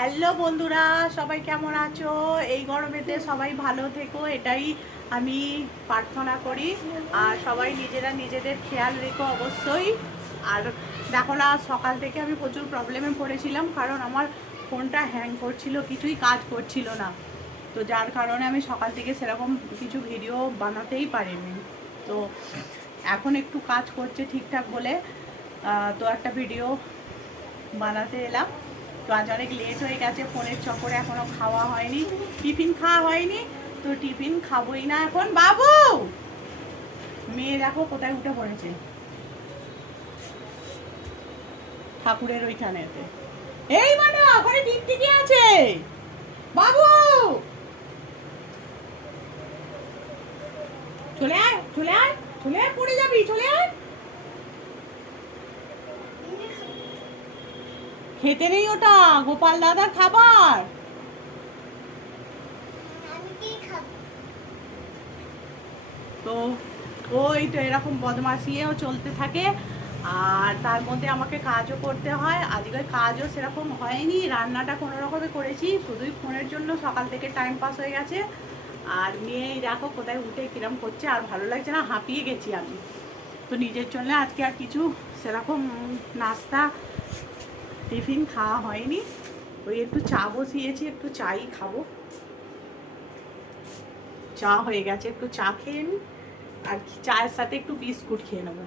Hello বন্ধুরা, সবাই কেমন আছো? এই গরমেতে সবাই ভালো থেকো, এটাই আমি প্রার্থনা করি। আর সবাই নিজেরা নিজেদের খেয়াল রেখো অবশ্যই। আর দেখো না, সকাল থেকে আমি প্রচুর প্রবলেমে পড়েছিলাম, কারণ আমার ফোনটা হ্যাং করছিল, কিছুই কাজ করছিল না। তো যার কারণে আমি সকাল থেকে সেরকম কিছু ভিডিও বানাতেই পারিনি। তো এখন একটু কাজ করছে ঠিকঠাক বলে তো একটা ভিডিও বানাতে এলাম। তো আজ অনেক লেট হয়ে গেছে, ফোনের চক্করে এখনো খাওয়া হয়নি, টিফিন খাওয়া হয়নি। তো টিফিন খাবোই না এখন। বাবু, মেয়ে দেখো কোথায় উঠে পড়েছে, ঠাকুরের ওইখানেতে। এই মানে ওখানে টিকটিকি আছে। বাবু, চলে আয় চলে আয় চলে আয়, পড়ে যাবি, চলে আয়। খেতে নেই ওটা, গোপাল দাদার খাবার। তো ওই তো এরকম বদমাশিয়েও চলতে থাকে। আর তার মধ্যে আমাকে কাজও করতে হয়। আজকে কাজও সেরকম হয়নি, রান্নাটা কোনো রকমে করেছি, শুধুই ফোনের জন্য সকাল থেকে টাইম পাস হয়ে গেছে। আর মেয়ে দেখো কোথায় উঠে কিরম করছে, আর ভালো লাগছে না, হাঁপিয়ে গেছি আমি। তো নিজের জন্য আজকে আর কিছু সেরকম নাস্তা টিফিন খাওয়া হয়নি। ওই একটু চা বসিয়েছি, একটু চাই খাবো। চা হয়ে গেছে, একটু চা খেয়ে নিই। আর চায়ের সাথে একটু বিস্কুট খেয়ে নেবো।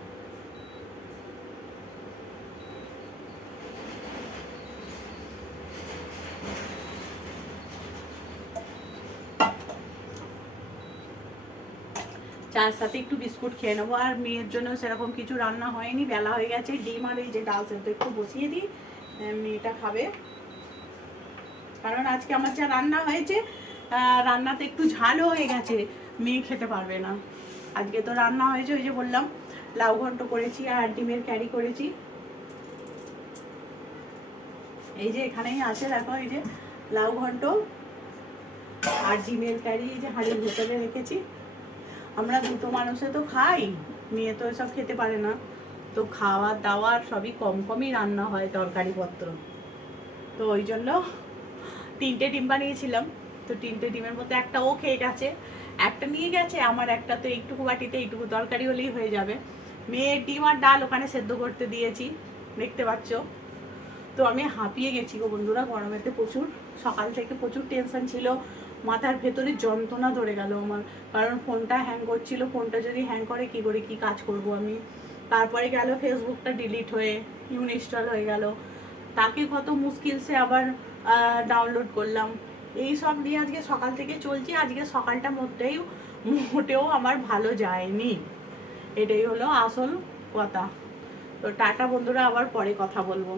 চার সাথে একটু বিস্কুট খেয়ে নেবো। আর মেয়ের জন্য সেরকম কিছু রান্না হয়নি, বেলা হয়ে গেছে। ডিম আর এই যে ডাল সেদ্ধ একটু বসিয়ে দিই, মেয়েটা খাবে। কারণ আজকে আমার যা রান্না হয়েছে, রান্নাতে একটু ঝালও হয়ে গেছে, মেয়ে খেতে পারবে না। আজকে তো রান্না হয়েছে ওই যে বললাম, লাউ ঘন্ট করেছি আর ডিমের ক্যারি করেছি। এই যে এখানেই আছে দেখো, এই যে লাউ ঘন্ট আর ডিমের ক্যারি, এই যে হাঁড়ির ভেতরে রেখেছি। আমরা দুটো মানুষে তো খাই, মেয়ে তো এসব খেতে পারে না। তো খাওয়ার দাওয়ার সবই কম কমই রান্না হয়, তরকারিপত্র। তো ওই জন্য 3টে ডিম বানিয়েছিলাম। তো 3টে ডিমের মধ্যে একটা ও খেয়ে গেছে, একটা নিয়ে গেছে। আমার একটা তো এইটুকু বাটিতে এইটুকু তরকারি হলেই হয়ে যাবে। মেয়ের ডিম আর ডাল ওখানে সেদ্ধ করতে দিয়েছি, দেখতে পাচ্ছ। তো আমি হাঁপিয়ে গেছি গো বন্ধুরা, গরমেতে প্রচুর। সকাল থেকে প্রচুর টেনশন ছিল, মাথার ভেতরে যন্ত্রণা ধরে গেল আমার। কারণ ফোনটা হ্যাং করছিল, ফোনটা যদি হ্যাং করে কি করে কি কাজ করব আমি। তারপরে গেল ফেসবুকটা ডিলিট হয়ে ইনস্টল হয়ে গেল, তাকে কত মুশকিল সে আবার ডাউনলোড করলাম। এই সব নিয়ে আজকে সকাল থেকে চলছি। আজকে সকালটা মোটেও আমার ভালো যায়নি, এটাই হলো আসল কথা। তো টাটা বন্ধুরা, আবার পরে কথা বলবো।